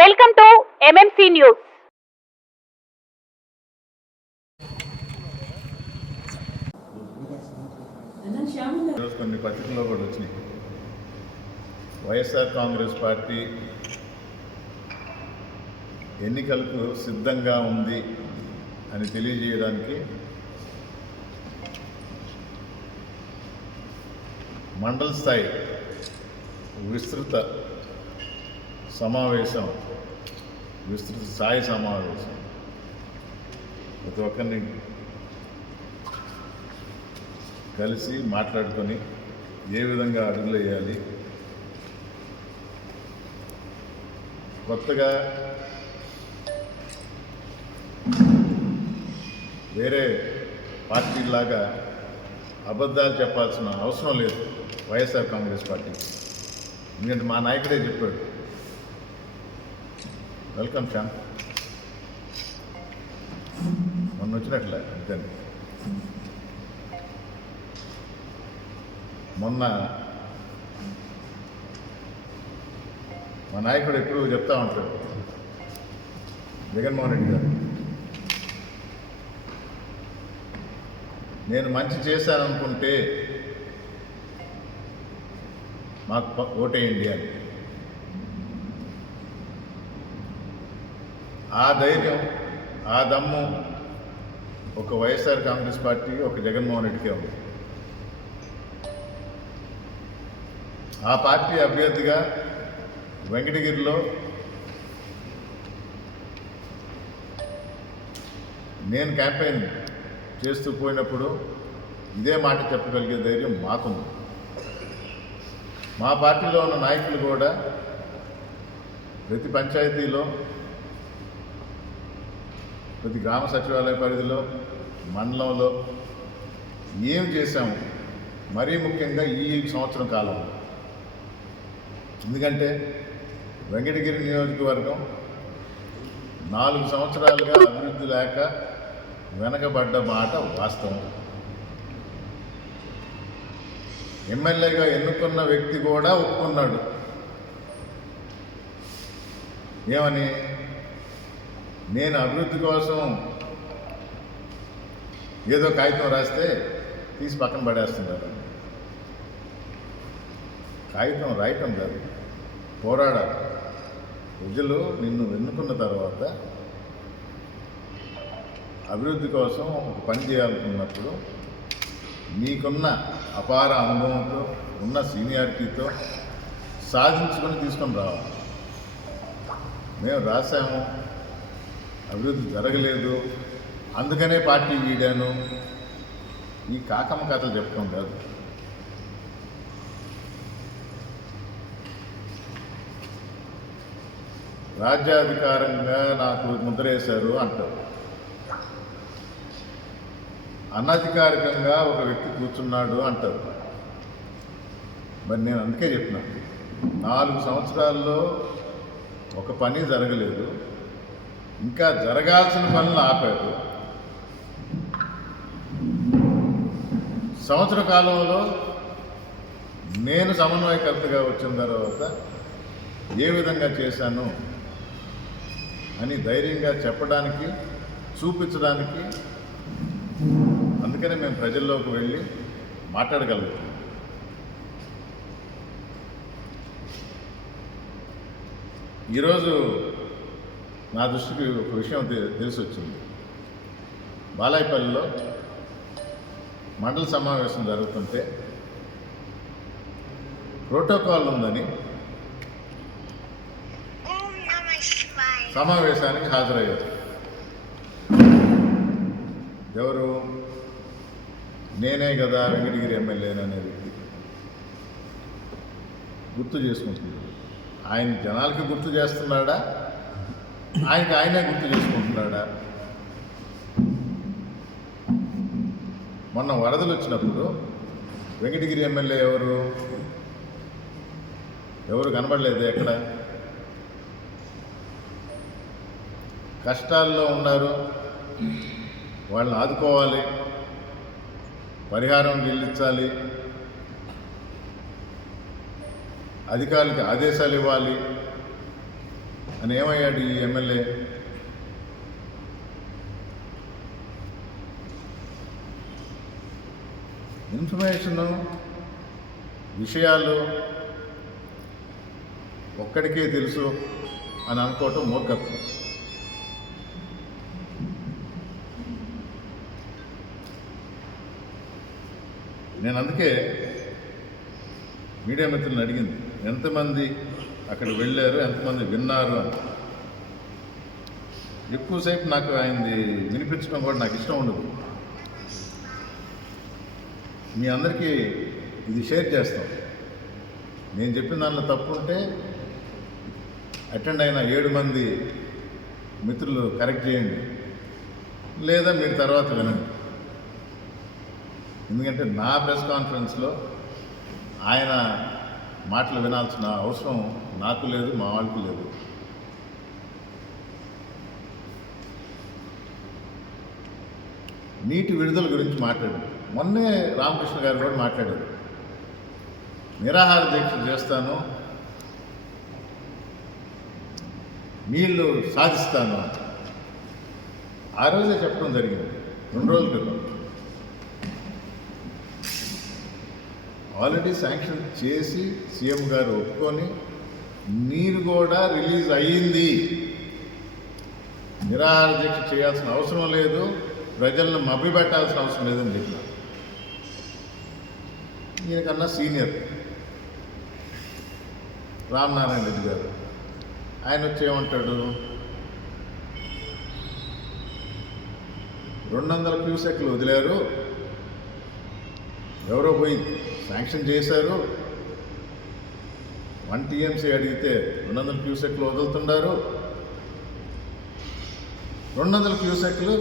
Welcome to MMC news. కొన్ని పత్రికల్లో కూడా వచ్చినాయి. వైఎస్ఆర్ కాంగ్రెస్ పార్టీ ఎన్నికలకు సిద్ధంగా ఉంది అని తెలియజేయడానికి మండల స్థాయి విస్తృత స్థాయి సమావేశం ప్రతి ఒక్కరిని కలిసి మాట్లాడుకొని ఏ విధంగా అడుగులు వేయాలి, కొత్తగా వేరే పార్టీలాగా అబద్ధాలు చెప్పాల్సిన అవసరం లేదు వైఎస్ఆర్ కాంగ్రెస్ పార్టీ. ఎందుకంటే మా నాయకుడే చెప్పాడు. వెల్కమ్ శ్యామ్, మొన్న వచ్చినట్లే అంతే. మొన్న మా నాయకుడు ఎప్పుడు చెప్తా ఉంటాడు, జగన్మోహన్ రెడ్డి గారు, నేను మంచి చేశాననుకుంటే మాకు ఓటేయండి అని. ఆ ధైర్యం, ఆ దమ్ము ఒక వైఎస్ఆర్ కాంగ్రెస్ పార్టీ, ఒక జగన్మోహన్ రెడ్డికే ఉంది. ఆ పార్టీ అభ్యర్థిగా వెంకటగిరిలో నేను క్యాంపెయిన్ చేస్తూ పోయినప్పుడు ఇదే మాట చెప్పగలిగే ధైర్యం మాకుంది. మా పార్టీలో ఉన్న నాయకులు కూడా ప్రతి పంచాయతీలో, ప్రతి గ్రామ సచివాలయ పరిధిలో, మండలంలో ఏం చేశాము, మరీ ముఖ్యంగా ఈ సంవత్సరం కాలంలో. ఎందుకంటే వెంకటగిరి నియోజకవర్గం 4 సంవత్సరాలుగా అభివృద్ధి లేక వెనకబడ్డ మాట వాస్తవం. ఎమ్మెల్యేగా ఎన్నుకున్న వ్యక్తి కూడా ఒప్పుకున్నాడు. ఏమని? నేను అభివృద్ధి కోసం ఏదో కాగితం రాస్తే తీసి పక్కన పడేస్తున్నారు. కాగితం రాయటం కాదు, పోరాడాలి. ప్రజలు నిన్ను ఎన్నుకున్న తర్వాత అభివృద్ధి కోసం ఒక పని చేయాలనుకున్నప్పుడు నీకున్న అపార అనుభవంతో, ఉన్న సీనియారిటీతో సాధించుకొని తీసుకొని రావాలి. మేము రాసాము, అభివృద్ధి జరగలేదు, అందుకనే పార్టీ వీడాను, ఈ కాకమ్మ కథలు చెప్పడం కాదు. రాజ్యాధికారంగా నాకు ముద్ర వేశారు అంటారు. అనధికారికంగా ఒక వ్యక్తి కూర్చున్నాడు అంటారు. మరి నేను అందుకే చెప్పినా, 4 సంవత్సరాల్లో ఒక పని జరగలేదు, ఇంకా జరగాల్సిన పనులు ఆపారు. సంవత్సర కాలంలో నేను సమన్వయకర్తగా వచ్చిన తర్వాత ఏ విధంగా చేశాను అని ధైర్యంగా చెప్పడానికి, చూపించడానికి, అందుకనే మేము ప్రజల్లోకి వెళ్ళి మాట్లాడగలుగుతాం. ఈరోజు నా దృష్టికి ఒక విషయం తెలిసి వచ్చింది. బాలాయపల్లిలో మండల సమావేశం జరుగుతుంటే ప్రోటోకాల్ ఉందని సమావేశానికి హాజరయ్యారు. ఎవరు? నేనే కదా వెంకటగిరి ఎమ్మెల్యేననే వ్యక్తి గుర్తు చేసుకుంటున్నాడు. ఆయన జనాలకి గుర్తు చేస్తున్నాడా, ఆయనకి ఆయనే గుర్తు చేసుకుంటున్నాడా? మొన్న వరదలు వచ్చినప్పుడు వెంకటగిరి ఎమ్మెల్యే ఎవరు కనబడలేదు. ఎక్కడ కష్టాల్లో ఉన్నారు, వాళ్ళని ఆదుకోవాలి, పరిహారం చెల్లించాలి, అధికారులకు ఆదేశాలు ఇవ్వాలి, అని ఏమయ్యాడు ఈ ఎమ్మెల్యే? ఇన్ఫర్మేషను విషయాలు ఒక్కడికే తెలుసు అని అనుకోవటం మూర్ఖత్వం. నేను అందుకే మీడియా మిత్రులను అడిగింది, ఎంతమంది అక్కడ వెళ్ళారు, ఎంతమంది విన్నారు అని. ఎక్కువసేపు నాకు ఆయనది వినిపించడం కూడా నాకు ఇష్టం ఉండదు. మీ అందరికీ ఇది షేర్ చేస్తాం. నేను చెప్పిన దానిలో తప్పు ఉంటే అటెండ్ అయిన 7 మంది మిత్రులు కరెక్ట్ చేయండి, లేదా మీరు తర్వాత వినండి. ఎందుకంటే నా ప్రెస్ కాన్ఫరెన్స్లో ఆయన మాటలు వినాల్సిన అవసరం నాకు లేదు, మా వాళ్ళకి లేదు. నీటి విడుదల గురించి మాట్లాడారు. మొన్నే రామకృష్ణ గారు కూడా మాట్లాడారు, నిరాహార దీక్ష చేస్తాను, నీళ్లు సాధిస్తాను. ఆ రోజే చెప్పడం జరిగింది, 2 రోజుల క్రితం. ఆల్రెడీ శాంక్షన్ చేసి సీఎం గారు ఒప్పుకొని నీరు కూడా రిలీజ్ అయ్యింది. నిరాహార దీక్ష చేయాల్సిన అవసరం లేదు, ప్రజలను మభ్యపెట్టాల్సిన అవసరం లేదని చెప్పిన ఈయనకన్నా సీనియర్ రామనారాయణ రెడ్డి గారు, ఆయన వచ్చి ఏమంటాడు, 200 క్యూసెక్లు వదిలారు, ఎవరో పోయి శాంక్షన్ చేశారు, 1 TMC అడిగితే 200 క్యూసెక్లు వదులుతున్నారు, 200 క్యూసెక్లు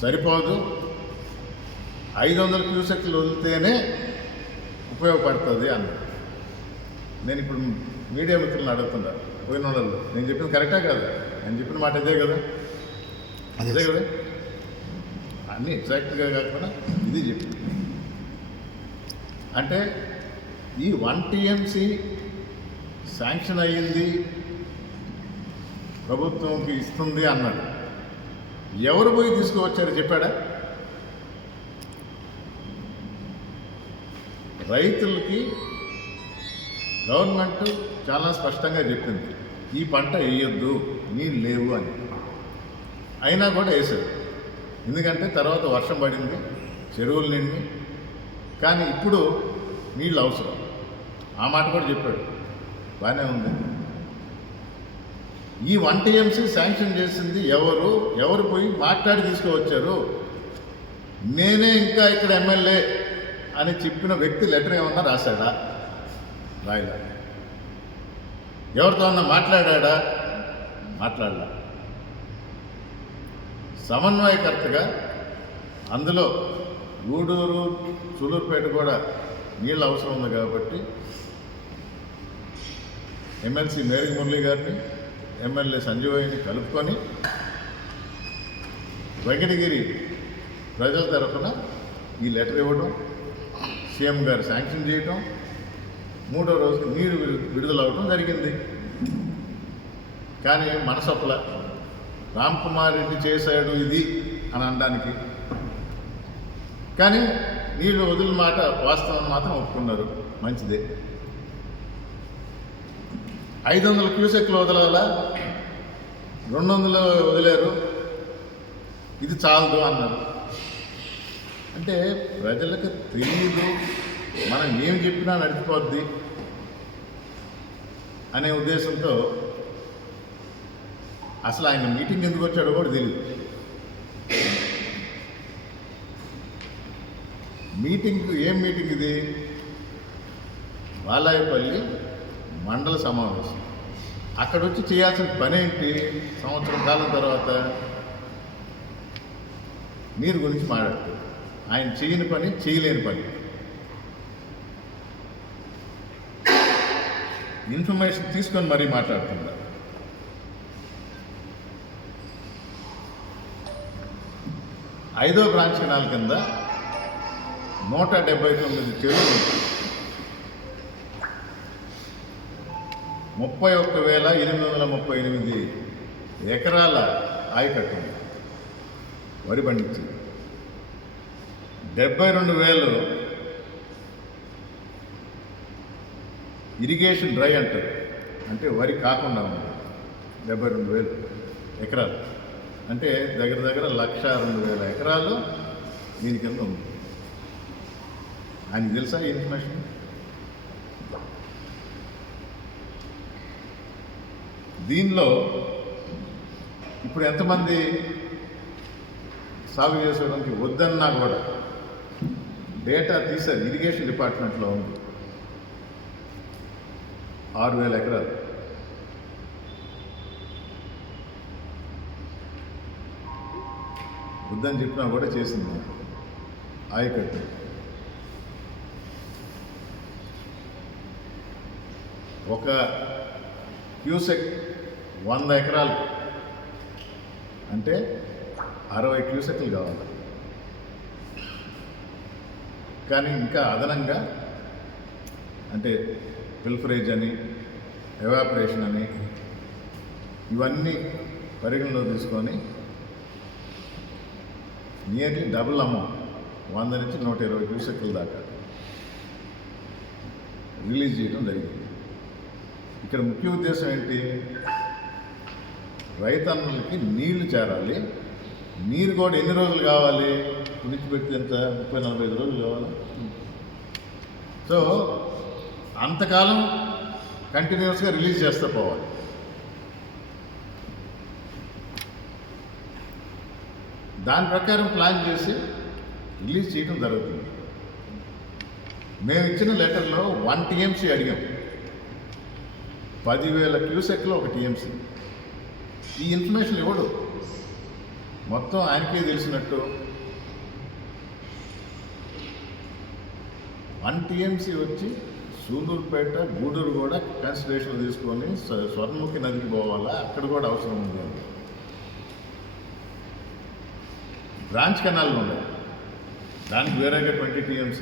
సరిపోదు, 500 క్యూసెక్లు వదిలితేనే ఉపయోగపడుతుంది అన్నాడు. నేను ఇప్పుడు మీడియా మిత్రులను అడుగుతున్నా, పోయిన వాళ్ళు నేను చెప్పింది కరెక్టా కాదా? నేను చెప్పిన మాట ఇదే కదా, అదే కదా, అన్నీ ఎగ్జాక్ట్గా కాకుండా ఇది చెప్పింది. అంటే ఈ 1 TMC శాంక్షన్ అయ్యింది, ప్రభుత్వంకి ఇస్తుంది అన్నాడు. ఎవరు పోయి తీసుకువచ్చారు చెప్పాడా? రైతులకి గవర్నమెంట్ చాలా స్పష్టంగా చెప్పింది, ఈ పంట వేయొద్దు, నీళ్ళు లేవు అని. అయినా కూడా వేశారు, ఎందుకంటే తర్వాత వర్షం పడింది, చెరువులు నిండి. కానీ ఇప్పుడు నీళ్ళు అవసరం, ఆ మాట కూడా చెప్పాడు, బాగానే ఉంది. ఈ 1 TMC శాంక్షన్ చేసింది ఎవరు పోయి మాట్లాడి తీసుకువచ్చారు? నేనే ఇంకా ఇక్కడ ఎమ్మెల్యే అని చెప్పిన వ్యక్తి లెటర్ ఏమన్నా రాశాడా? రాయలా. ఎవరితో అన్నా మాట్లాడా? మాట్లాడలా. సమన్వయకర్తగా అందులో గూడూరు, సూలూరుపేట కూడా నీళ్ళు అవసరం ఉంది కాబట్టి ఎమ్మెల్సీ మేరీ మురళి గారిని, ఎమ్మెల్యే సంజీవయ్యని కలుపుకొని వెంకటగిరి ప్రజల తరఫున ఈ లెటర్ ఇవ్వడం, సీఎం గారు శాంక్షన్ చేయటం, 3వ రోజు నీరు విడుదల అవడం జరిగింది. కానీ మనసొప్పల రామ్ కుమార్ రెడ్డి చేశాడు ఇది అని అనడానికి. కానీ నీళ్ళు వదిలిన మాట వాస్తవం మాత్రం ఒప్పుకున్నారు, మంచిదే. 500 క్యూసెక్లు వదలాలా, 200 వదిలేరు, ఇది చాలదు అన్నారు. అంటే ప్రజలకు తెలియదు, మనం ఏం చెప్పినా నడిచిపోద్ది అనే ఉద్దేశంతో అసలు ఆయన మీటింగ్ ఎందుకు వచ్చాడో కూడా తెలియదు. మీటింగ్ ఏం మీటింగ్ ఇది? బాలాయపల్లి మండల సమావేశం. అక్కడ వచ్చి చేయాల్సిన పని ఏంటి? సంవత్సరం కాలం తర్వాత నీరు గురించి మాట్లాడుతాడు. ఆయన చేయని పని, చేయలేని పని. ఇన్ఫర్మేషన్ తీసుకొని మరీ మాట్లాడుతున్నారు. ఐదో బ్రాంచ్ కెనాల్ కింద 179 చెరువులు 31,838 ఎకరాల ఆయకట్టు ఉంది. వరి పండించి 72,000 ఇరిగేషన్ డ్రై అంటారు, అంటే వరి కాకుండా ఉంది. 72,000 ఎకరాలు అంటే దగ్గర దగ్గర 1,02,000 ఎకరాలు దీని కింద ఉంది. ఆయనకి తెలుసా ఈ ఇన్ఫర్మేషన్? దీనిలో ఇప్పుడు ఎంతమంది సాగు చేసుకోవడానికి వద్దన్నా కూడా డేటా తీశారు. ఇరిగేషన్ డిపార్ట్మెంట్లో ఉంది 6,000 ఎకరాలు. వద్దని చెప్పినా కూడా చేసింది ఆయకట్టు. ఒక క్యూసెక్ 100 ఎకరాలు అంటే 60 క్యూసెక్లు కావాలి. కానీ ఇంకా అదనంగా అంటే పిల్ఫరేజ్ అని, ఎవాపరేషన్ అని, ఇవన్నీ పరిగణలో తీసుకొని నియర్లీ డబుల్ అమౌంట్ 100 నుంచి 120 క్యూసెక్ల దాకా రిలీజ్ చేయడం జరిగింది. ఇక్కడ ముఖ్య ఉద్దేశం ఏంటి? రైతన్నలకి నీళ్లు చేరాలి. నీరు కూడా ఎన్ని రోజులు కావాలి? విడిచిపెట్టి ఎంత 30-45 రోజులు కావాలి. సో అంతకాలం కంటిన్యూస్గా రిలీజ్ చేస్తూ పోవాలి. దాని ప్రకారం ప్లాన్ చేసి రిలీజ్ చేయడం జరుగుతుంది. మేము ఇచ్చిన లెటర్లో 1 TMC అడిగాం. 10,000 క్యూసెక్లో 1 TMC. ఈ ఇన్ఫర్మేషన్ ఇవ్వడు, మొత్తం ఆయనకే తెలిసినట్టు. 1 TMC వచ్చి సూలూరుపేట, గూడూరు కూడా కన్సిడరేషన్ తీసుకొని స్వర్ణముఖి నదికి పోవాలా, అక్కడ కూడా అవసరం ఉంది అని. బ్రాంచ్ కెనాల్ ఉన్నాయి, దానికి వేరేగా 20 TMC,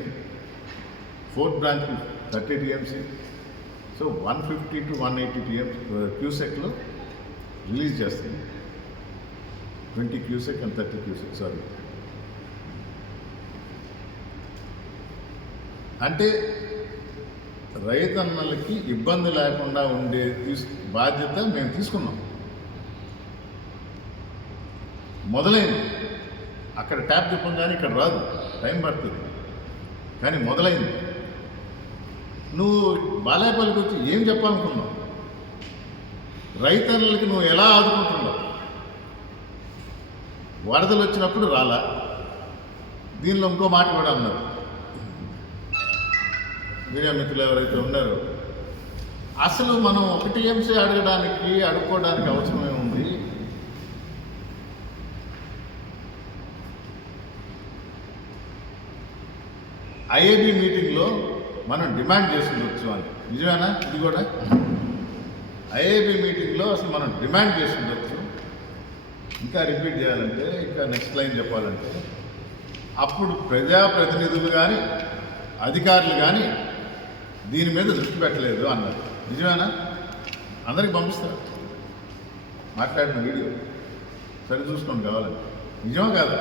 4th బ్రాంచ్కి 30 TMC. సో 150 to 180 క్యూసెక్లు రిలీజ్ చేస్తుంది. 20 క్యూసెక్ అండ్ 30 క్యూసెక్, సారీ. అంటే రైతన్నలకి ఇబ్బంది లేకుండా ఉండే బాధ్యత మేము తీసుకున్నాం. మొదలైంది. అక్కడ ట్యాప్ తిప్పంగానే ఇక్కడ రాదు, టైం పడుతుంది, కానీ మొదలైంది. నువ్వు బాలాయపల్లికి వచ్చి ఏం చెప్పాలనుకున్నావు? రైతన్నలకి నువ్వు ఎలా ఆదుకుంటున్నావు? వరదలు వచ్చినప్పుడు రాలా. దీనిలో ఇంకో మాట కూడా అన్నారు మీడియా మిత్రులు ఎవరైతే ఉన్నారో, అసలు మనం 1 TMC అడుక్కోవడానికి అవసరమే ఉంది. ఐఏబీ మీటింగ్లో మనం డిమాండ్ చేసుకుండొచ్చు అని. నిజమేనా? ఇది కూడా ఐఏబీ మీటింగ్లో అసలు మనం డిమాండ్ చేసుకుండొచ్చు. ఇంకా రిపీట్ చేయాలంటే, ఇంకా నెక్స్ట్ లైన్ చెప్పాలంటే, అప్పుడు ప్రజాప్రతినిధులు కానీ అధికారులు కానీ దీని మీద దృష్టి పెట్టలేదు అన్నారు. నిజమేనా? అందరికి పంపిస్తారు మాట్లాడిన వీడియో, సరి చూసుకోండి కావాలంటే. నిజమా కాదా?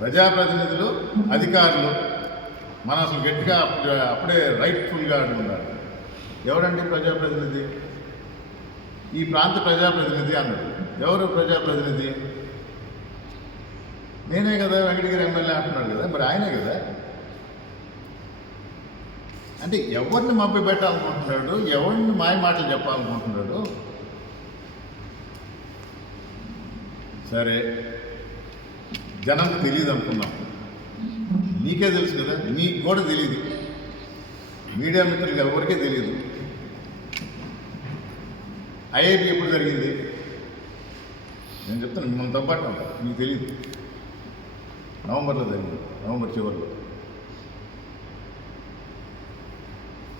ప్రజాప్రతినిధులు, అధికారులు మనం అసలు గట్టిగా అప్పుడే రైట్ఫుల్గా అడుగున్నారు. ఎవరండి ప్రజాప్రతినిధి? ఈ ప్రాంత ప్రజాప్రతినిధి అన్నాడు. ఎవరు ప్రజాప్రతినిధి? నేనే కదా, వెంకటగిరి ఎమ్మెల్యే అంటున్నాడు కదా, మరి ఆయనే కదా. అంటే ఎవరిని మభ్య పెట్టాలనుకుంటున్నాడు, ఎవరిని మాయ మాటలు చెప్పాలనుకుంటున్నాడు? సరే, జనంకి తెలియదు అనుకున్నాం. నీకే తెలుసు కదా, నీకు కూడా తెలియదు, మీడియా మిత్రులకు ఎవరికే తెలియదు. ఐఐబీ ఎప్పుడు జరిగింది? నేను చెప్తాను, మిమ్మల్ని తప్పట్టు మీకు తెలియదు. నవంబర్లో జరిగింది, నవంబర్ చివరిలో.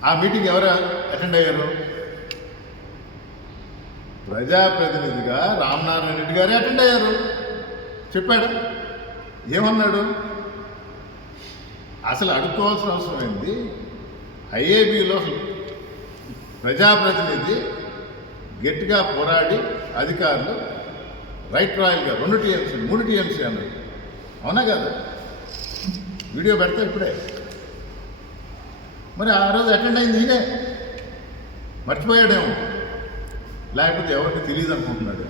ఆ మీటింగ్ ఎవరు అటెండ్ అయ్యారు? ప్రజాప్రతినిధిగా రామనారాయణ రెడ్డి గారే అటెండ్ అయ్యారు. చెప్పాడు. ఏమన్నాడు? అసలు అడుక్కోవాల్సిన అవసరం ఏంది? ఐఏబీలో ప్రజాప్రతినిధి గట్టిగా పోరాడి అధికారులు రైట్ రాయల్గా 2 టీఎంసీ 3 టీఎంసీ అన్నారు. అవునా కదా? వీడియో పెడతా ఇప్పుడే. మరి ఆ రోజు అటెండ్ అయింది ఈయనే. మర్చిపోయాడేమో, లేకపోతే ఎవరికి తెలియదు అనుకుంటున్నాడు.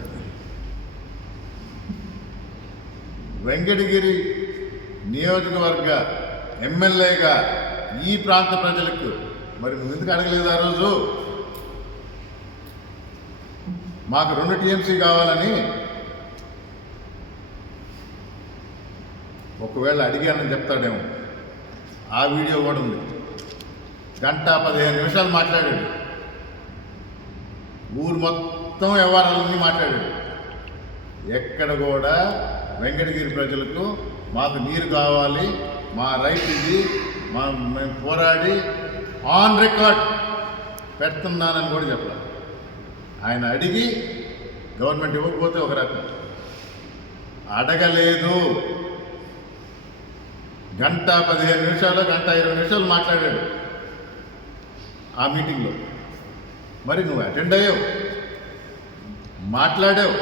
వెంకటగిరి నియోజకవర్గ ఎమ్మెల్యేగా ఈ ప్రాంత ప్రజలకు మరి నువ్వు ఎందుకు అడగలేదు ఆ రోజు? మాకు 2 టీఎంసీ కావాలని. ఒకవేళ అడిగానని చెప్తాడేమో. ఆ వీడియో కూడా ఉంది. 1:15 మాట్లాడాడు. ఊరు మొత్తం వ్యవహారాలన్నీ మాట్లాడాడు. ఎక్కడ కూడా వెంకటగిరి ప్రజలకు మాకు నీరు కావాలి, మా రైట్ ఇది, మేము పోరాడి ఆన్ రికార్డ్ పెడుతున్నానని కూడా చెప్పాలి. ఆయన అడిగి గవర్నమెంట్ ఇవ్వకపోతే ఒక రకం, అడగలేదు. 1:15 1:20 మాట్లాడాడు ఆ మీటింగ్లో. మరి నువ్వు అటెండ్ అయ్యావు, మాట్లాడావు.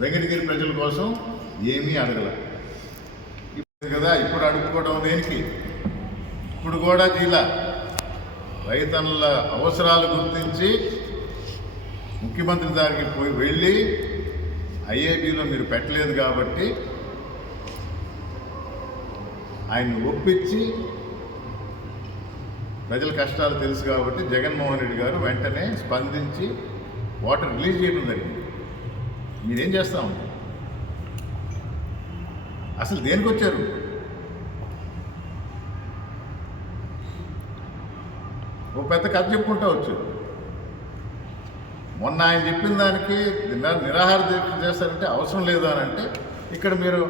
వెంకటగిరి ప్రజల కోసం ఏమీ అడగల కదా. ఇప్పుడు అడుగుకోవడం దేనికి? ఇప్పుడు కూడా ఇలా రైతన్నుల అవసరాలు గుర్తించి ముఖ్యమంత్రి దానికి పోయి వెళ్ళి ఐఐటీలో మీరు పెట్టలేదు కాబట్టి ఆయన్ని ఒప్పించి, ప్రజల కష్టాలు తెలుసు కాబట్టి జగన్మోహన్ రెడ్డి గారు వెంటనే స్పందించి వాటర్ రిలీజ్ చేయడం జరిగింది. మీరేం చేస్తా ఉంటారు? అసలు దేనికి వచ్చారు? ఓ పెద్ద కథ చెప్పుకుంటా వచ్చారు. మొన్న ఆయన చెప్పిన దానికి నిరాహార దీక్ష చేస్తారంటే అవసరం లేదు అని అంటే, ఇక్కడ మీరు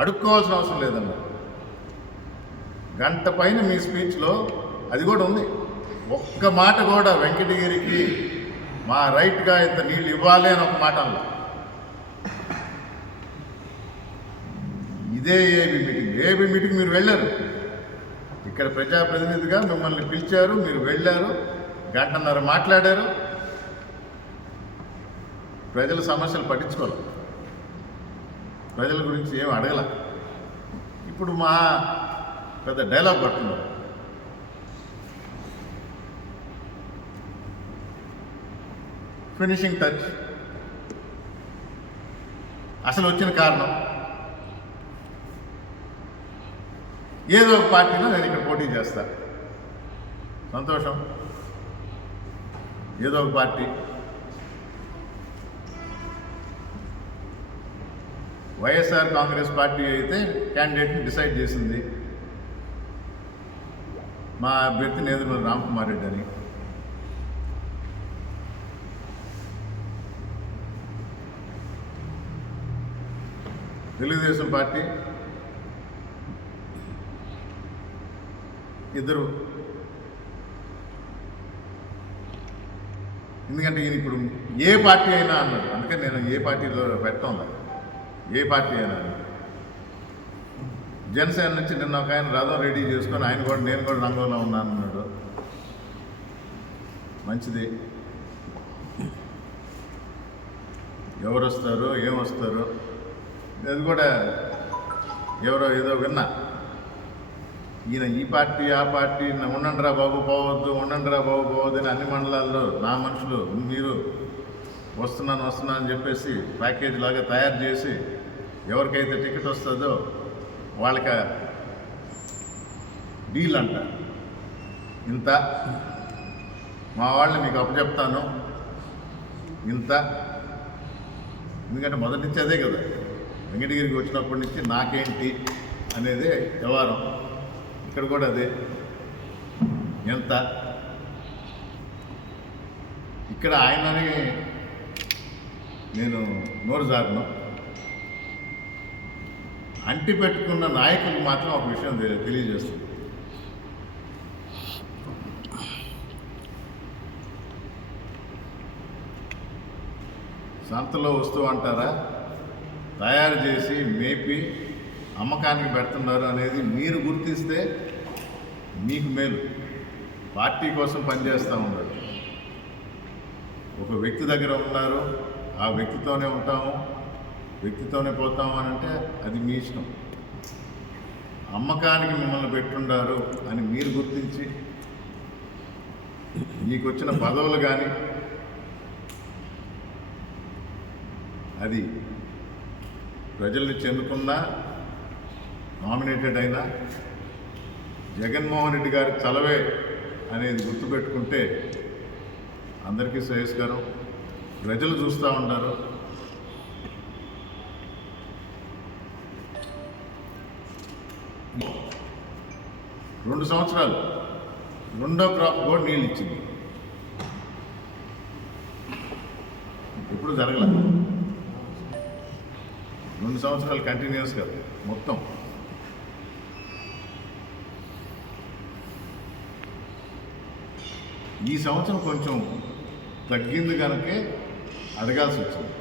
అడుక్కోవాల్సిన అవసరం లేదన్నారు. 1 గంట పైన మీ స్పీచ్లో అది కూడా ఉంది. ఒక్క మాట కూడా వెంకటగిరికి మా రైట్గా ఇంత నీళ్ళు ఇవ్వాలి అని ఒక మాట అన్నారు. ఇదే ఏబీ మీటింగ్ మీరు వెళ్ళారు. ఇక్కడ ప్రజాప్రతినిధిగా మిమ్మల్ని పిలిచారు, మీరు వెళ్ళారు, 1.5 గంటన్నర మాట్లాడారు. ప్రజల సమస్యలు పట్టించుకోవాలి, ప్రజల గురించి ఏం అడగల. ఇప్పుడు మా పెద్ద డైలాగ్ పడుతున్నారు. Finishing touch. అసలు వచ్చిన కారణం ఏదో ఒక పార్టీలో నేను ఇక్కడ పోటీ చేస్తా, సంతోషం. ఏదో ఒక పార్టీ వైఎస్ఆర్ కాంగ్రెస్ పార్టీ అయితే క్యాండిడేట్ని డిసైడ్ చేసింది, మా అభ్యర్థి నేదురుమల్లి రామ్కుమార్ రెడ్డి అని. తెలుగుదేశం పార్టీ ఇద్దరు. ఎందుకంటే ఈయన ఇప్పుడు ఏ పార్టీ అయినా అన్నాడు, అందుకని నేను ఏ పార్టీలో పెట్టడం లేదు. ఏ పార్టీ అయినా జనసేన నుంచి నిన్న ఒక ఆయన రథం రెడీ చేసుకొని ఆయన కూడా నేను కూడా రంగంలో ఉన్నాను అన్నాడు. మంచిది. ఎవరు వస్తారో ఏమొస్తారో అది కూడా ఎవరో ఏదో విన్నా. ఈయన ఈ పార్టీ ఆ పార్టీ ఉండండిరా బాబు పోవద్దు, ఉండండిరా బాబు పోవద్దు అని అన్ని మండలాల్లో నా మనుషులు మీరు వస్తున్నాను అని చెప్పేసి ప్యాకేజ్ లాగా తయారు చేసి ఎవరికైతే టికెట్ వస్తుందో వాళ్ళకి డీల్ అంట. ఇంత మా వాళ్ళని మీకు అప్పచెప్తాను ఇంత. ఎందుకంటే మొదటి నుంచి అదే కదా, వెంకటగిరికి వచ్చినప్పటి నుంచి నాకేంటి అనేది వ్యవహారం. ఇక్కడ కూడా అదే. ఎంత ఇక్కడ ఆయనని నేను నోరు జారును. అంటి పెట్టుకున్న నాయకులకు మాత్రం ఒక విషయం తెలియజేస్తుంది. సంతలో వస్తువు అంటారా, తయారు చేసి మేపి అమ్మకానికి పెడుతున్నారు అనేది మీరు గుర్తిస్తే మీకు మేలు. పార్టీ కోసం పనిచేస్తూ ఉన్నాడు. ఒక వ్యక్తి దగ్గర ఉన్నారు, ఆ వ్యక్తితోనే ఉంటాము, వ్యక్తితోనే పోతాము అని అంటే అది మీ ఇష్టం. అమ్మకానికి మిమ్మల్ని పెట్టుండారు అని మీరు గుర్తించి మీకు వచ్చిన పదవులు కానీ అది ప్రజల్ని చెందుకున్నా నామినేటెడ్ అయినా జగన్మోహన్ రెడ్డి గారి చలవే అనేది గుర్తుపెట్టుకుంటే అందరికీ శ్రేయస్కరం. ప్రజలు చూస్తూ ఉంటారు. రెండు సంవత్సరాలు రెండో క్రాప్ కూడా నీళ్ళు ఇచ్చింది. ఎప్పుడు జరగల. 2 సంవత్సరాలు కంటిన్యూస్గా మొత్తం. ఈ సంవత్సరం కొంచెం తగ్గింది కనుకే అడగాల్సి వచ్చింది.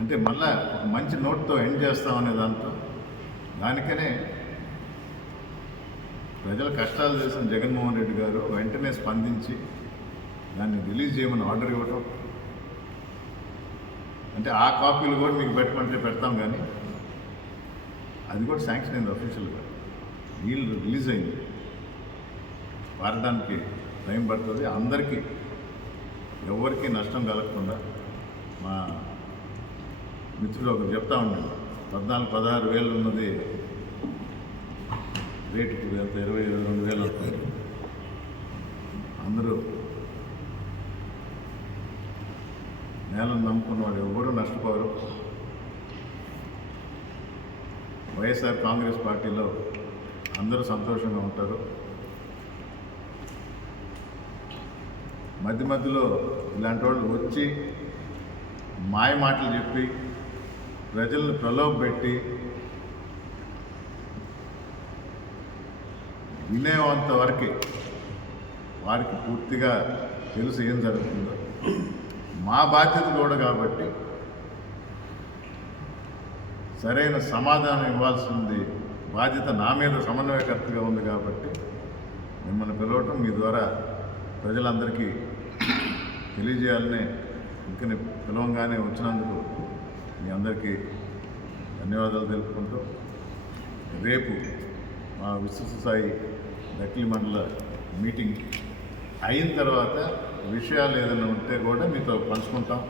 అంటే మళ్ళా ఒక మంచి నోట్తో ఎండ్ చేస్తామనే దానికనే ప్రజల కష్టాలు చేసిన జగన్మోహన్ రెడ్డి గారు వెంటనే స్పందించి దాన్ని రిలీజ్ చేయమని ఆర్డర్ ఇవ్వటం. అంటే ఆ కాపీలు కూడా మీకు పెట్టమంటే పెడతాం, కానీ అది కూడా శాంక్షన్ అయింది అఫీషియల్గా. నీళ్ళు రిలీజ్ అయింది. వారడానికి టైం పడుతుంది. అందరికీ ఎవరికి నష్టం కలగకుండా మా మిత్రులు ఒకరు చెప్తా ఉన్నాడు, 14-16 వేలు ఉన్నది రేటు ఇప్పుడు ఎంత 22 వేలు అవుతుంది. అందరూ నేలను నమ్ముకున్నవాడు ఎవరు నష్టపోరు. వైఎస్ఆర్ కాంగ్రెస్ పార్టీలో అందరూ సంతోషంగా ఉంటారు. మధ్య మధ్యలో ఇలాంటి వాళ్ళు వచ్చి మాయ మాటలు చెప్పి ప్రజలను ప్రలోభపెట్టి వినేంత వరకే వారికి పూర్తిగా తెలుసు ఏం జరుగుతుందో. మా బాధ్యత కూడా కాబట్టి సరైన సమాధానం ఇవ్వాల్సింది బాధ్యత నా మీద సమన్వయకర్తగా ఉంది కాబట్టి మిమ్మల్ని పిలవటం, మీ ద్వారా ప్రజలందరికీ తెలియజేయాలనే ఇంకని పిలవంగానే వచ్చినందుకు మీ అందరికీ ధన్యవాదాలు తెలుపుకుంటూ, రేపు మా విశ్వస సాయి దక్కిలి మండల మీటింగ్ అయిన తర్వాత విషయాలు ఏదైనా ఉంటే కూడా మీతో పంచుకుంటాం.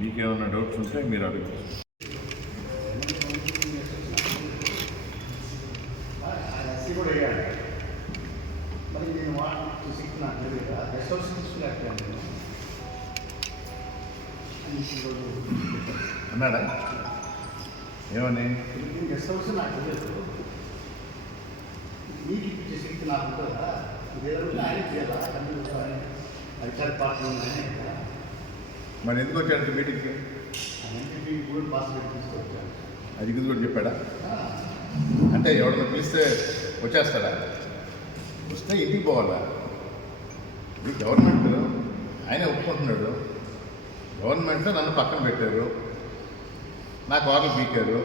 మీకేమైనా డౌట్స్ ఉంటే మీరు అడగండి. మరి నేను నాకు తెలియదు గెస్ట్ హౌస్ తీసుకున్నాను అన్నాడా? ఏమని? గెస్ట్ హౌస్ నాకు తెలియదు. మీకు ఇచ్చే శక్తి నాకు ఉంటుందా? ఇదేదో ఆయన చేయాలా? అధికార పార్టీలు ఉన్నాయని మరి ఎందుకు వచ్చాడు మీటింగ్కి? అన్నింటికి కూడా పాస్ తీసుకొచ్చాను. అది ఇది కూడా చెప్పాడా? అంటే ఎవడన్నా పిలిస్తే వచ్చేస్తాడా? వస్తే ఇంటికి పోవాలా? ఇది గవర్నమెంట్, ఆయన ఒప్పుకుంటున్నాడు. గవర్నమెంట్లో నన్ను పక్కన పెట్టారు, నా కార్లు పీకారు,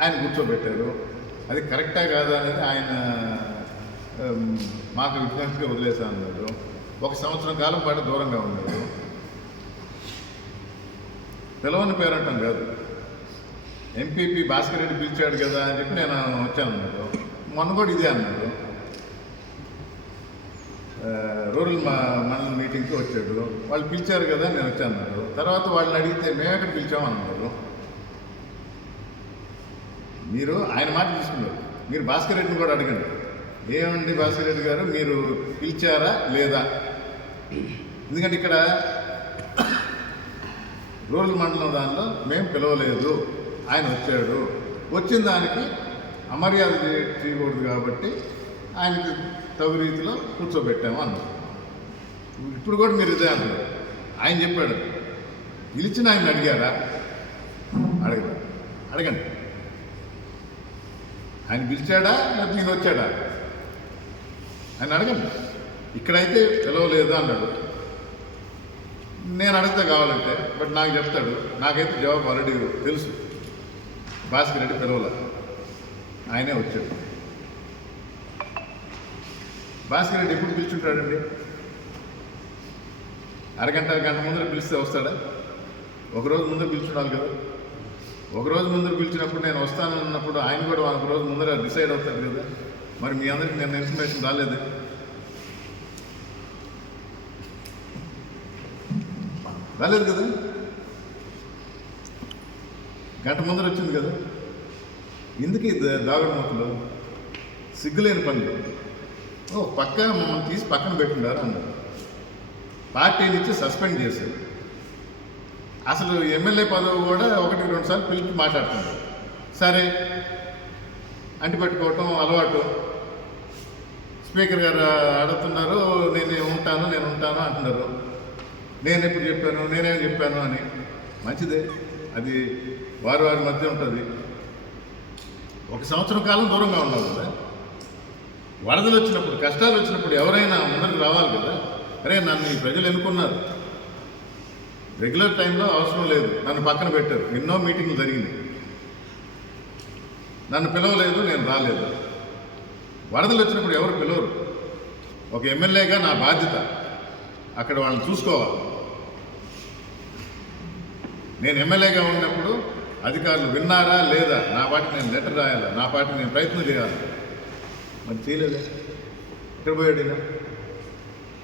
ఆయన కూర్చోబెట్టారు. అది కరెక్టా కాదా అనేది ఆయన మాకు విజ్ఞప్తిగా వదిలేసా అన్నాడు. 1 సంవత్సరం కాలం పాటు దూరంగా ఉన్నాడు. పిలవని పేరంటాం కాదు. ఎంపీపీ భాస్కర్ రెడ్డి పిలిచాడు కదా అని చెప్పి నేను వచ్చాను అన్నాడు. మొన్న కూడా ఇదే అన్నాడు. రూరల్ మండల మీటింగ్కి వచ్చాడు. వాళ్ళు పిలిచారు కదా నేను వచ్చాను అన్నాడు. తర్వాత వాళ్ళని అడిగితే మేము ఎక్కడ పిలిచామన్నారు. మీరు ఆయన మాట తీసుకున్నారు. మీరు భాస్కర్ రెడ్డిని కూడా అడగండి, ఏమండి భాస్కర్ రెడ్డి గారు మీరు పిలిచారా లేదా? ఎందుకంటే ఇక్కడ రూరల్ మండలం దానిలో మేము పిలవలేదు, ఆయన వచ్చాడు. వచ్చిన దానికి అమర్యాద చేయకూడదు కాబట్టి ఆయనకి తగు రీతిలో కూర్చోబెట్టాము అన్నారు. ఇప్పుడు కూడా మీరు ఇదే అన్నారు. ఆయన చెప్పాడు, పిలిచిన ఆయన అడిగారా? అడగండి. ఆయన పిలిచాడా లేకపోతే నేను వచ్చాడా ఆయన అడగండి. ఇక్కడైతే పిలవలేదు అన్నాడు. నేను అడిగితే కావాలంటే, బట్ నాకు చెప్తాడు. నాకైతే జవాబు ఆల్రెడీ తెలుసు. భాస్కర్ రెడ్డి పిలవలే. ఆయనే వచ్చాడు. భాస్కర్ రెడ్డి ఎప్పుడు పిలుచుంటాడండి? గంట ముందర పిలిస్తే వస్తాడా? ఒకరోజు ముందర పిలుచుండాలి కదా. ఒకరోజు ముందర పిలిచినప్పుడు నేను వస్తాను అన్నప్పుడు ఆయన కూడా ఒక రోజు ముందర డిసైడ్ అవుతాడు కదా. మరి మీ అందరికీ నేను ఇన్ఫర్మేషన్ రాలేదు. కదా, గంట ముందర వచ్చింది కదా. ఎందుకు దాగుడు మూతలు, సిగ్గులేని పనులు. పక్కన మమ్మల్ని తీసి పక్కన పెట్టున్నారు అన్నారు. పార్టీని ఇచ్చి సస్పెండ్ చేశారు. అసలు ఎమ్మెల్యే పదవి కూడా 1-2 సార్లు పిలిచి మాట్లాడుతున్నారు. సరే, అంటిపెట్టుకోవటం అలవాటు. స్పీకర్ గారు అడుగుతున్నారు, నేను ఉంటాను అంటున్నారు. నేను ఎప్పుడు చెప్పాను, నేనేం చెప్పాను అని. మంచిదే, అది వారి మధ్య ఉంటుంది. 1 సంవత్సరం కాలం దూరంగా ఉన్నావు కదా. వరదలు వచ్చినప్పుడు, కష్టాలు వచ్చినప్పుడు ఎవరైనా ముందరికి రావాలి కదా. అరే, నన్ను ఈ ప్రజలు ఎన్నుకున్నారు, రెగ్యులర్ టైంలో అవసరం లేదు, నన్ను పక్కన పెట్టారు. ఎన్నో మీటింగ్లు జరిగినాయి, నన్ను పిలవలేదు, నేను రాలేదు. వరదలు వచ్చినప్పుడు ఎవరు పిలవరు. ఒక ఎమ్మెల్యేగా నా బాధ్యత అక్కడ వాళ్ళని చూసుకోవాలి. నేను ఎమ్మెల్యేగా ఉన్నప్పుడు అధికారులు విన్నారా లేదా, నా పాటికి నేను లెటర్ రాయాలా, నా పాటికి నేను ప్రయత్నం చేయాలి. మరి చేయలేదే. ఎక్కడ పోయాడు ఈయన?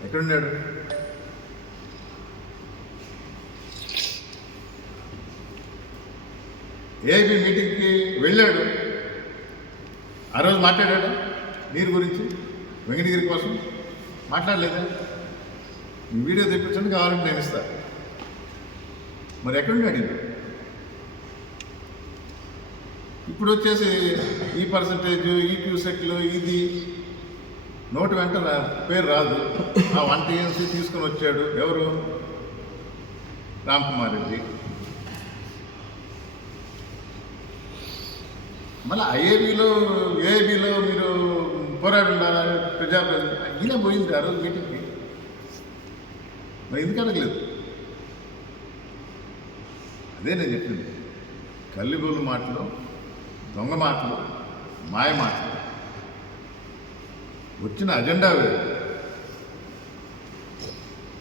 ఎక్కడున్నాడు? ఏబీ మీటింగ్కి వెళ్ళాడు. ఆ రోజు మాట్లాడాడు నీరు గురించి, వెంకటగిరి కోసం మాట్లాడలేదా? ఈ వీడియో తెప్పించండి, కావాలంటే నేను ఇస్తా. మరి ఎక్కడున్నాడు ఈయన? ఇప్పుడు వచ్చేసి ఈ పర్సంటేజ్, ఈ క్యూసెక్లు, ఇది నోటి వెంట పేరు రాదు. ఆ 1 TMC తీసుకొని వచ్చాడు ఎవరు? రామ్ కుమార్ రెడ్డి. మళ్ళీ ఏబీలో మీరు పోరాడు ఉండాలా, ప్రజాప్రతినిధి ఈయన పోయింది ఆ రోజు మీటింగ్కి. మరి ఎందుకు అడగలేదు? అదే నేను చెప్పింది, కల్లిబొల్లు మాటలు, దొంగ మాటలు, మాయ మాటలు. వచ్చిన అజెండా వేరు.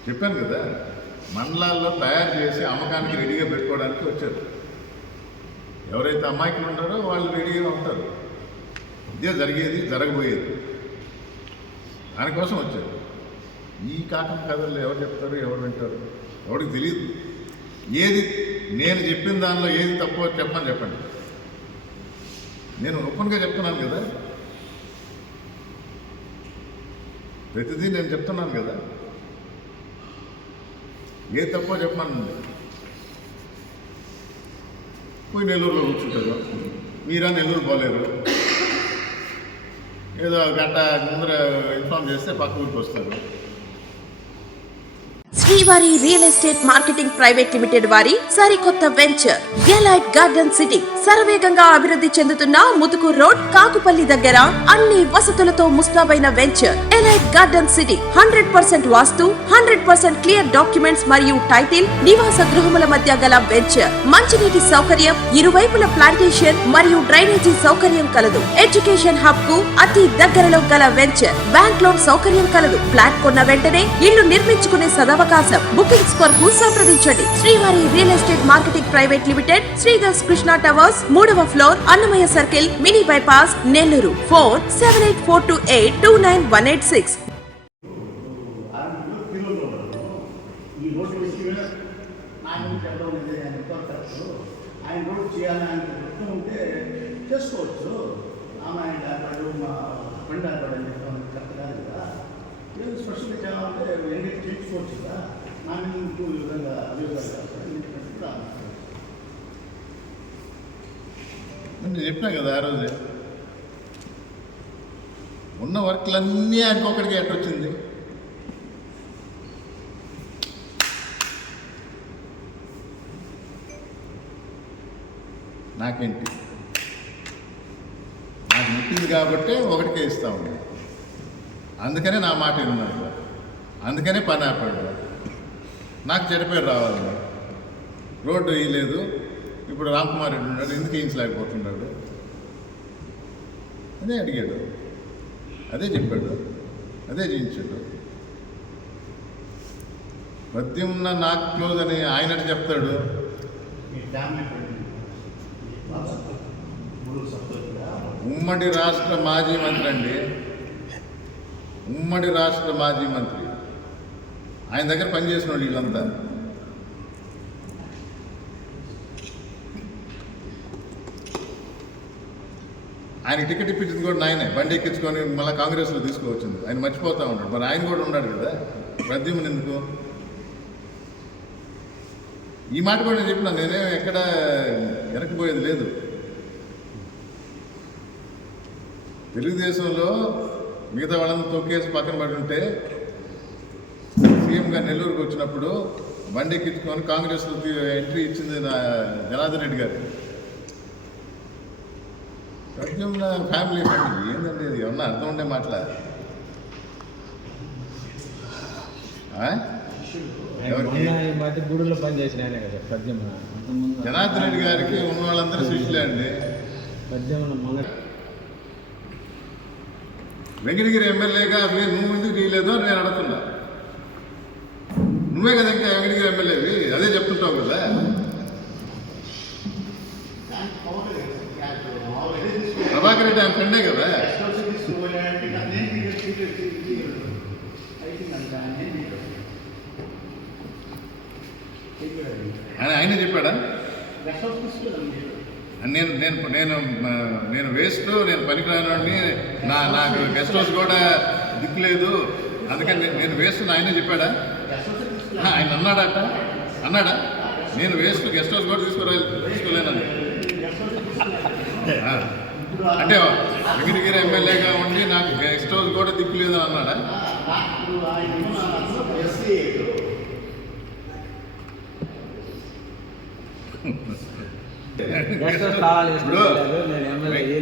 చెప్పాను కదా, మండలాల్లో తయారు చేసి అమ్మకానికి రెడీగా పెట్టుకోవడానికి వచ్చారు. ఎవరైతే అమాయకులు ఉంటారో వాళ్ళు రెడీగా ఉంటారు. ఇదే జరిగేది, జరగబోయేది. దానికోసం వచ్చారు. ఈ కాకం కథల్లో ఎవరు చెప్తారు, ఎవరు వింటారు, ఎవరికి తెలియదు. ఏది నేను చెప్పిన దానిలో ఏది తక్కువ చెప్పండి. నేను ఓపెన్గా చెప్తున్నాను కదా, ప్రతిదీ నేను చెప్తున్నాను కదా. ఏది తక్కువ చెప్పమని. పోయి నెల్లూరులో కూర్చుంటారు. మీరా నెల్లూరు పోలేరు. ఏదో గంట ముందర ఇన్ఫార్మ్ చేస్తే పక్క ఊరికి వస్తారు. శ్రీవారి real estate marketing private limited వారి సరికొత్త వెంచర్ గెలైట్ గార్డెన్ సిటీ శరవేగంగా అభివృద్ధి చెందుతున్న ముతుకూర్ రోడ్, కాకుపల్లి దగ్గర అన్ని వసతులతో ముస్తాబైన వెంచర్ గెలైట్ గార్డెన్ సిటీ. 100% వాస్తు, 100% క్లియర్ డాక్యుమెంట్స్ మరియు టైటిల్, నివాస గృహముల మధ్య గల వెంచర్. మంచినీటి సౌకర్యం, ఇరువైపుల ప్లాంటేషన్ మరియు డ్రైనేజీ సౌకర్యం కలదు. ఎడ్యుకేషన్ హబ్ కు అతి దగ్గరలో గల వెంచర్. బ్యాంక్ లోన్ సౌకర్యం కలదు. ఫ్లాట్ కొన్న వెంటనే ఇల్లు నిర్మించుకునే సదవకాశం. బుకింగ్స్ కొరకు సంప్రదించండి. Srivari real estate marketing private limited, Sridhar's Krishna towers, 3వ floor, Annamayya circle, mini bypass, Nellore. 47848298186. ఈ రోడ్డు విషయమే ఆయన చెప్పడం లేదు. ఆయన కరెక్ట్. ఆయన రోడ్డు చేయాలని ఆయన చెప్తూ ఉంటే చేసుకోవచ్చు. ఆమె ఆయన ఆడతాడు, మా ఫ్రెండ్ ఆడతాడు అని చెప్పడం కరెక్ట్ కాదు కదా. ఏదో స్పెషల్గా చేయాలంటే ఎంగేజ్ చేయించుకోవచ్చు కదా. నా ఇంకో విధంగా అదే విధంగా నేను చెప్పినా కదా ఆ రోజే, ఉన్న వర్క్లన్నీ ఆయనకొక్కడికి ఎట్టొచ్చింది. నాకేంటి, నాకు ముట్టింది కాబట్టి ఒకటికే ఇస్తా ఉన్నాను. అందుకనే నా మాట విన్నాడు, అందుకనే పని ఆపాడు. నాకు చెడిపోయి రావాలి. రోడ్డు వేయలేదు, ఇప్పుడు రామ్ కుమార్ రెడ్డి ఉన్నాడు, ఎందుకు వేయించలేకపోతున్నాడు? అదే అడిగాడు, అదే చెప్పాడు, అదే చేయించాడు. ప్రద్యుమ్న నాకు క్లోజ్ అని ఆయన చెప్తాడు. మీ ఫ్యామిలీ ఫ్రెండ్ మూడు సభ్యులుగా ఉమ్మడి రాష్ట్ర మాజీ మంత్రి అండి, ఉమ్మడి రాష్ట్ర మాజీ మంత్రి. ఆయన దగ్గర పనిచేసిన వాళ్ళు వీళ్ళంతా. ఆయన టికెట్ ఇప్పించింది కూడా నాయనే, బండి ఎక్కించుకొని మళ్ళీ కాంగ్రెస్లో తీసుకువచ్చింది. ఆయన మర్చిపోతూ ఉంటాడు. మరి ఆయన కూడా ఉన్నాడు కదా, ప్రద్యుమ్న ఎందుకు? ఈ మాట కూడా నేను చెప్పినా, నేనే ఎక్కడ వెనక్కిపోయేది లేదు. తెలుగుదేశంలో మిగతా వాళ్ళని తొక్కేసి పక్కన పడి ఉంటే సీఎంగా నెల్లూరుకు వచ్చినప్పుడు బండి ఎక్కించుకొని కాంగ్రెస్లో ఎంట్రీ ఇచ్చింది నా జనార్దన్ రెడ్డి గారు. ప్రద్యుమ్న ఫ్యామిలీ ఫ్రెండ్ ఏంటండి ఇది? ఏమన్నా అర్థం ఉండే మాటలా? గుడిలో పనిచేసిన ఆయన కదా ప్రద్యుమ్న. జనార్దన్ రెడ్డి గారికి ఉన్న వాళ్ళందరూ శిష్యులే అండి. ప్రద్యుమ్న మన వెంకటగిరి ఎమ్మెల్యేగా నువ్వు ఎందుకు చేయలేదో నేను అడుగుతున్నా. నువ్వే కదా ఇంకా వెంకటగిరి ఎమ్మెల్యేవి, అదే చెప్తుంటావు కదా. ప్రభాకర్ రెడ్డి ఆయన ఫ్రెండే కదా. ఆయనే చెప్పాడా? నేను నేను నేను నేను వేస్ట్, నేను పనికిరాని, నాకు గెస్ట్ హౌస్ కూడా దిక్కులేదు, అందుకని నేను వేస్ట్ ఆయనే చెప్పాడా? ఆయన అన్నాడా నేను వేస్ట్, గెస్ట్ హౌస్ కూడా తీసుకోలేనని. అంటే వెంకటగిరి ఎమ్మెల్యేగా ఉండి నాకు గెస్ట్ హౌస్ కూడా దిక్కులేదు అని అన్నాడా? ఇప్పుడు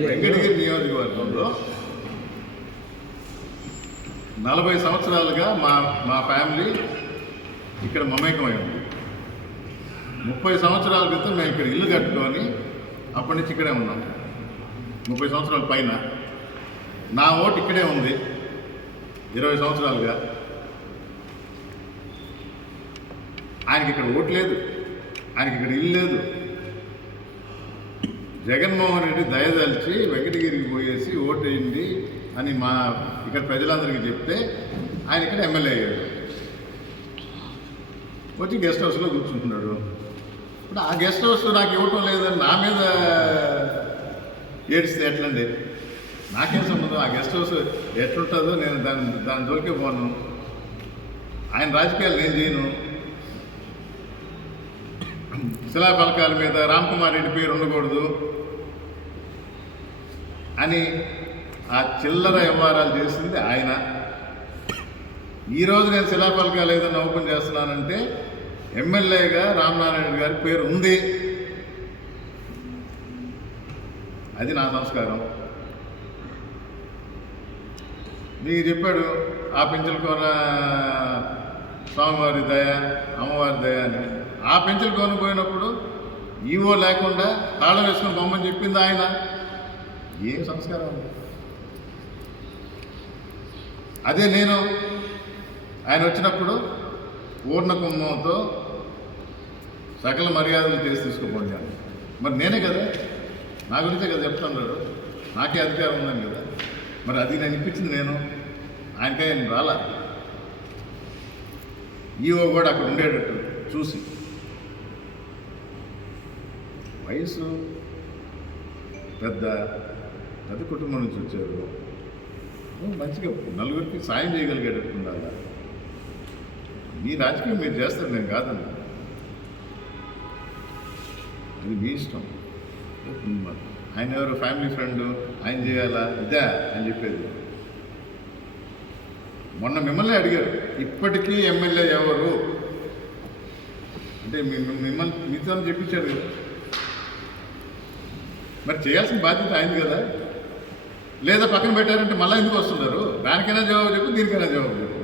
వెంకటగిరి నియోజకవర్గంలో 40 సంవత్సరాలుగా మా ఫ్యామిలీ ఇక్కడ మమేకమై ఉంది. 30 సంవత్సరాల క్రితం మేము ఇక్కడ ఇల్లు కట్టుకొని అప్పటి నుంచి ఇక్కడే ఉన్నాం. 30 సంవత్సరాల పైన నా ఓటు ఇక్కడే ఉంది 20 సంవత్సరాలుగా. ఆయనకి ఇక్కడ ఓటు లేదు, ఆయనకి ఇక్కడ ఇల్లు లేదు. జగన్మోహన్ రెడ్డి దయదలిచి వెంకటగిరికి పోయేసి ఓటు వేయండి అని ఇక్కడ ప్రజలందరికీ చెప్తే ఆయన ఇక్కడ ఎమ్మెల్యే అయ్యాడు. వచ్చి గెస్ట్ హౌస్లో కూర్చుంటున్నాడు. ఇప్పుడు ఆ గెస్ట్ హౌస్ నాకు ఇవ్వటం లేదని నా మీద ఏడిస్తే ఎట్లండి? నాకేం సంబంధం? ఆ గెస్ట్ హౌస్ ఎట్లుంటుందో నేను దాని జోలికే పోను. ఆయన రాజకీయాలు నేను చేయను. శిలాఫలకాల మీద రామ్కుమార్ రెడ్డి పేరు ఉండకూడదు అని ఆ చిల్లర వ్యవహారాలు చేసింది ఆయన. ఈరోజు నేను శిలాఫలకాలు ఏదైనా ఓపెన్ చేస్తున్నానంటే ఎమ్మెల్యేగా రామనారాయణ గారి పేరు ఉంది. అది నా సంస్కారం. నీకు చెప్పాడు ఆ పెంచులు కోన స్వామివారి దయ, అమ్మవారి దయ అని. ఆ పెంచులు కొనుక్కోయినప్పుడు ఈవో లేకుండా తాళం వేసుకుని బొమ్మని చెప్పింది ఆయన. ఏం సంస్కారం? అదే నేను ఆయన వచ్చినప్పుడు పూర్ణ కుంభంతో సకల మర్యాదలు చేసి తీసుకుపోయాను. మరి నేనే కదా, నా గురించే కదా చెప్తున్నాడు. నాకే అధికారం ఉందని కదా. మరి అది నేను ఇప్పించింది నేను, ఆయనకే ఆయన రాలా. ఈవో కూడా అక్కడ ఉండేటట్టు చూసి. వయసు పెద్ద కుటుంబం నుంచి వచ్చారు. మంచిగా నలుగురికి సాయం చేయగలిగేటట్టు ఉండాలి. మీ రాజకీయం మీరు చేస్తారు, నేను కాదండి. అది మీ ఇష్టం. ఆయన ఎవరు ఫ్యామిలీ ఫ్రెండ్, ఆయన చేయాలా ఇదే అని చెప్పేది. మొన్న మిమ్మల్ని అడిగారు ఇప్పటికీ ఎమ్మెల్యే ఎవరు అంటే మిమ్మల్ని మీతో చెప్పించాడు కదా. మరి చేయాల్సిన బాధ్యత అయింది కదా. లేదా పక్కన పెట్టారంటే మళ్ళీ ఎందుకు వస్తున్నారు? దానికైనా జవాబు చెప్పు, దీనికైనా జవాబు చెప్పు.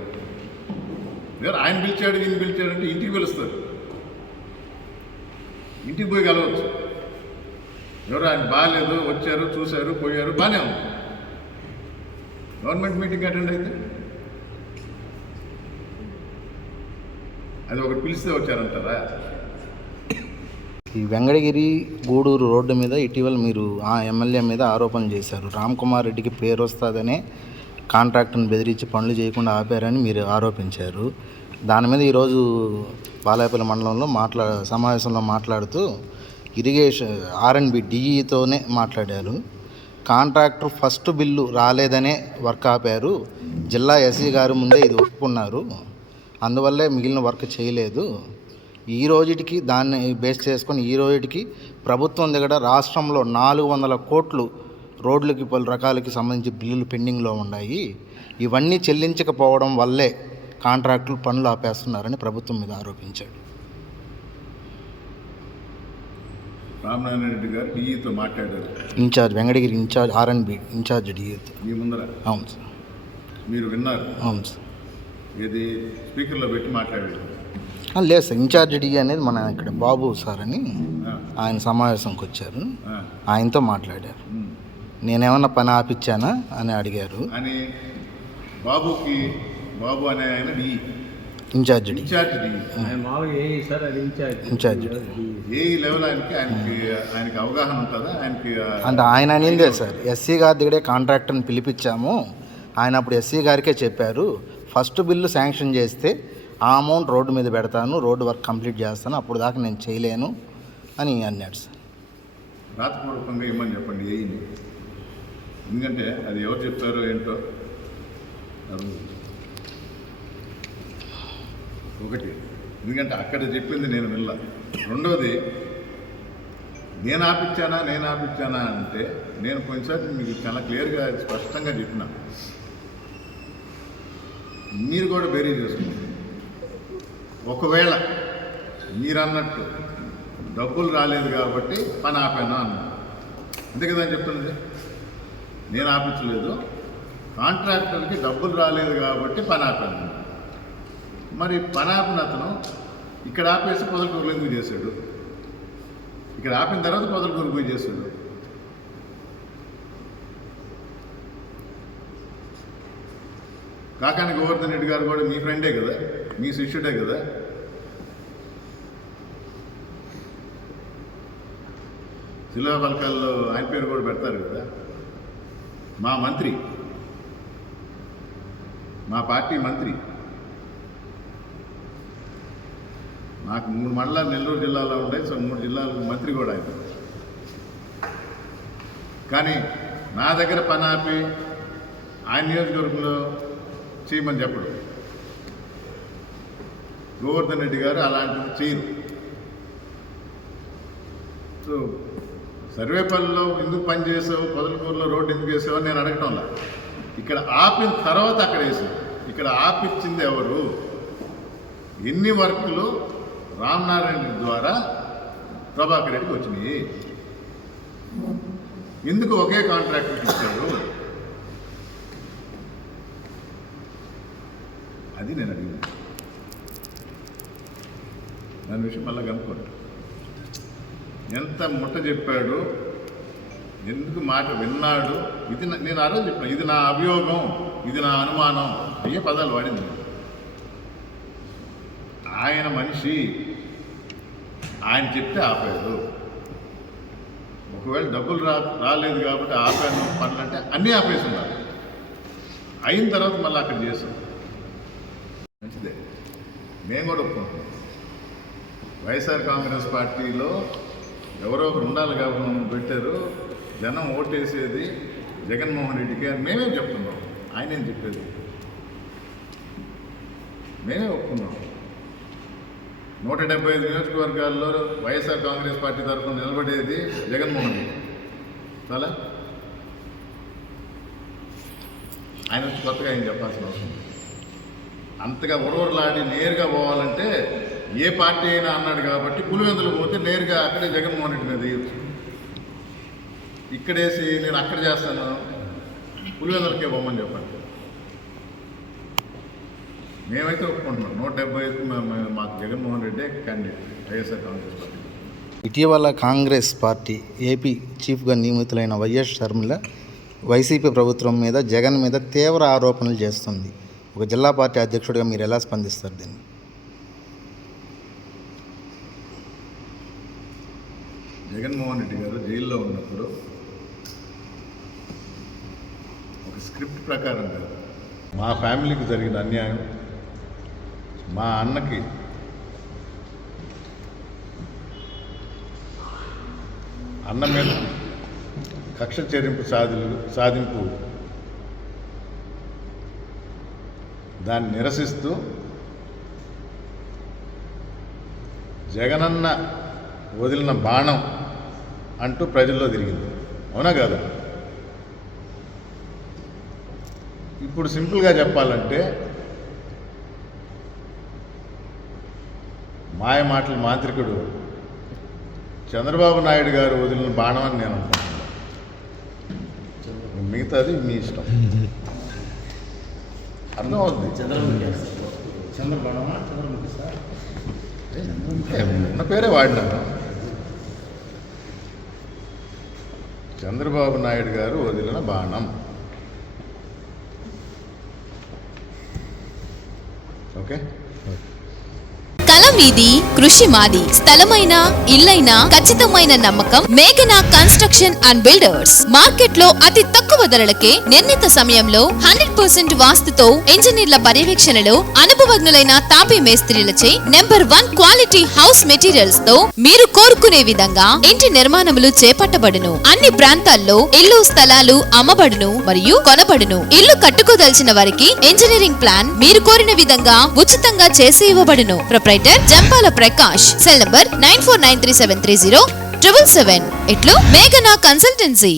ఎవరు ఆయన పిలిచాడు, ఈయన పిలిచాడంటే ఇంటికి పిలుస్తారు, ఇంటికి పోయి కలవచ్చు. ఎవరు ఆయన బాగాలేదు, వచ్చారు, చూశారు, పోయారు, బాగానే ఉంది. గవర్నమెంట్ మీటింగ్ అటెండ్ అయితే అది ఒకటి పిలిస్తే వచ్చారంటారా? ఈ వెంకటగిరి గూడూరు రోడ్డు మీద ఇటీవల మీరు ఆ ఎమ్మెల్యే మీద ఆరోపణలు చేశారు. రామ్ కుమార్ రెడ్డికి పేరు వస్తుందనే కాంట్రాక్ట్ని బెదిరించి పనులు చేయకుండా ఆపారని మీరు ఆరోపించారు. దాని మీద ఈరోజు బాలాయపల్లి మండలంలో సమావేశంలో మాట్లాడుతూ ఇరిగేషన్ R&B DEతోనే మాట్లాడారు. కాంట్రాక్టర్ ఫస్ట్ బిల్లు రాలేదనే వర్క్ ఆపారు. జిల్లా SE గారు ముందే ఇది ఒప్పుకున్నారు, అందువల్లే మిగిలిన వర్క్ చేయలేదు. ఈ రోజుటికి దాన్ని బేస్ చేసుకొని ఈ రోజుటికి ప్రభుత్వం దగ్గర రాష్ట్రంలో 400 కోట్లు రోడ్లకి పలు రకాలకి సంబంధించి బిల్లులు పెండింగ్లో ఉన్నాయి. ఇవన్నీ చెల్లించకపోవడం వల్లే కాంట్రాక్టులు పనులు ఆపేస్తున్నారని ప్రభుత్వం మీద ఆరోపించాడు. రామనారాయణ రెడ్డి గారు DEతో మాట్లాడారు. Venkatagiri R&B incharge DEతో. మీ ముందర అవును సార్. మీరు విన్నారు? అవును సార్. ఇది స్పీకర్లో పెట్టి మాట్లాడారు? లేదు సార్, ఇన్ఛార్జ్ DE అనేది మన ఇక్కడ బాబు సార్ అని ఆయన సమావేశంకి వచ్చారు, ఆయనతో మాట్లాడారు. నేనేమన్నా పని ఆపిచ్చానా అని అడిగారు. అని బాబు అనే ఆయన DE ఇన్ఛార్జ్ DE. ఆయన మామూలుగా ఏ సార్ అది ఇన్ఛార్జ్ ఏ లెవెల్ ఆయనకి అవగాహన ఉంటుందా? అంటే ఆయన అనిందే సార్, SC గారి దగ్గరే కాంట్రాక్టర్ని పిలిపించాము. ఆయన అప్పుడు SC గారికే చెప్పారు, ఫస్ట్ బిల్లు శాంక్షన్ చేస్తే ఆ అమౌంట్ రోడ్డు మీద పెడతాను, రోడ్డు వర్క్ కంప్లీట్ చేస్తాను, అప్పుడు దాకా నేను చేయలేను అని అన్నాడు సార్. రాతపూర్వకంగా ఇమ్మని చెప్పండి ఏఈని, ఎందుకంటే అది ఎవరు చెప్తారో ఏంటో. ఒకటి, ఎందుకంటే అక్కడ చెప్పింది నేను వినలా. రెండవది, నేను ఆపిచ్చానా అంటే నేను కొంచెంసారి మీకు చాలా క్లియర్గా స్పష్టంగా చెప్పినా, మీరు కూడా బేరీ చేసుకుంటారు. ఒకవేళ మీరు అన్నట్టు డబ్బులు రాలేదు కాబట్టి పని ఆపాను అన్నారు, అంతే కదా అని చెప్తున్నది. నేను ఆపించలేదు, కాంట్రాక్టర్కి డబ్బులు రాలేదు కాబట్టి పని ఆపాను. మరి పని ఆపిన అతను ఇక్కడ ఆపేసి పొదలకూరులో ఎందుకు చేశాడు? ఇక్కడ ఆపిన తర్వాత పొదలకూరు పోయి చేశాడు. కాకాని గోవర్ధన్ రెడ్డి గారు కూడా మీ ఫ్రెండే కదా, మీ శిష్యుడే కదా. శిలా పలకాల్లో ఆయన పేరు కూడా పెడతారు కదా. మా మంత్రి, మా పార్టీ మంత్రి, నాకు 3 మండలాలు నెల్లూరు జిల్లాలో ఉంటాయి, సో 3 జిల్లాలకు మంత్రి కూడా ఆయన. కానీ నా దగ్గర పని ఆపి ఆయన నియోజకవర్గంలో చేయమని చెప్పడు. గోవర్ధన్ రెడ్డి గారు అలాంటిది చేయరు. సో సర్వేపల్లిలో ఎందుకు పని చేసావు, పొదలకూరులో రోడ్డు ఎందుకు వేసావు అని నేను అడగటంలా. ఇక్కడ ఆపిన తర్వాత అక్కడ వేసావు. ఇక్కడ ఆపిచ్చింది ఎవరు? ఎన్ని వర్కులు రామనారాయణ రెడ్డి ద్వారా ప్రభాకర్ రెడ్డికి వచ్చినాయి? ఎందుకు ఒకే కాంట్రాక్టర్కి ఇచ్చాడు? అది నేను అడిగింది. దాని విషయం మళ్ళీ కనుక్కోండి. ఎంత ముట్ట చెప్పాడు, ఎందుకు మాట విన్నాడు, ఇది నేను ఆ రోజు చెప్పాను, ఇది నా అభియోగం, ఇది నా అనుమానం, అయ్యే పదాలు వాడింది. ఆయన మనిషి, ఆయన చెప్తే ఆపాడు. ఒకవేళ డబ్బులు రాలేదు కాబట్టి ఆపాను పనులు అంటే అన్నీ ఆపేసి ఉన్నారు. అయిన తర్వాత మళ్ళీ అక్కడ చేసాం. మంచిదే, మేము కూడా ఒప్పుకుంటాం. వైఎస్ఆర్ కాంగ్రెస్ పార్టీలో ఎవరో ఒకరు ఉండాలి కాబట్టి మనం పెట్టారు. జనం ఓటేసేది జగన్మోహన్ రెడ్డికి అని మేమే చెప్తున్నాం. ఆయనేం చెప్పేది, మేమే ఒప్పుకున్నాం. 175 నియోజకవర్గాల్లో వైఎస్ఆర్ కాంగ్రెస్ పార్టీ తరఫున నిలబడేది జగన్మోహన్ రెడ్డి. చాలా ఆయన వచ్చి కొత్తగా ఆయన చెప్పాల్సిన అవసరం. అంతగా ఉరవరలాడి నేరుగా పోవాలంటే ఏ పార్టీ అయినా అన్నాడు కాబట్టి పులివెందులు పోతే నేరుగా అక్కడే జగన్మోహన్ రెడ్డి మీద వేయచ్చు. ఇక్కడేసి నేను అక్కడ చేస్తాను, పులివెందులకే పోమని చెప్పండి. మేమైతే ఒప్పుకుంటున్నాం. 175 మాకు జగన్మోహన్ రెడ్డి క్యాండిడేట్ వైఎస్ఆర్ కాంగ్రెస్ పార్టీ. ఇటీవల కాంగ్రెస్ పార్టీ ఏపీ చీఫ్గా నియమితులైన వైఎస్ షర్మిల వైసీపీ ప్రభుత్వం మీద, జగన్ మీద తీవ్ర ఆరోపణలు చేస్తుంది. ఒక జిల్లా పార్టీ అధ్యక్షుడిగా మీరు ఎలా స్పందిస్తారు దీన్ని? జగన్మోహన్ రెడ్డి గారు జైల్లో ఉన్నప్పుడు ఒక స్క్రిప్ట్ ప్రకారం కాదు, మా ఫ్యామిలీకి జరిగిన అన్యాయం, మా అన్నకి అన్న మీద కక్ష సాధింపు దాన్ని నిరసిస్తూ జగనన్న వదిలిన బాణం అంటూ ప్రజల్లో తిరిగింది. అవునా కాదు? ఇప్పుడు సింపుల్గా చెప్పాలంటే మాయ మాటల మాంత్రికుడు చంద్రబాబు నాయుడు గారు వదిలిన బాణం అని నేను అనుకుంటున్నాను. మిగతాది మీ ఇష్టం. అర్థమవుతుంది. చంద్రబాబు చంద్రముఖి సార్ ఉన్న పేరే వాడినాను. చంద్రబాబు నాయుడు గారు వదిలిన బాణం. ఓకే. కళ మీది, కృషి మాది. స్థలమైన, ఇల్లైనా ఖచ్చితమైన నమ్మకం మేఘనా కన్స్ట్రక్షన్ అండ్ బిల్డర్స్. మార్కెట్ లో అతి తక్కువ ధరలకే నిర్ణీత సమయంలో 100% వాస్తుతో ఇంజనీర్ల పర్యవేక్షణలో అనుభవజ్ఞులైన తాపీ మేస్త్రీలచే నెంబర్ 1 క్వాలిటీ హౌస్ మెటీరియల్స్ తో మీరు కోరుకునే విధంగా ఇంటి నిర్మాణములు చేపట్టబడును. అన్ని ప్రాంతాల్లో ఇల్లు స్థలాలు అమ్మబడును మరియు కొనబడును. ఇల్లు కట్టుకోదలిచిన వారికి ఇంజనీరింగ్ ప్లాన్ మీరు కోరిన విధంగా ఉచితంగా చేసి ఇవ్వబడును. Proprietor Jampala Prakash. Cell number 9493730777. ఇట్లు మేఘనా కన్సల్టెన్సీ.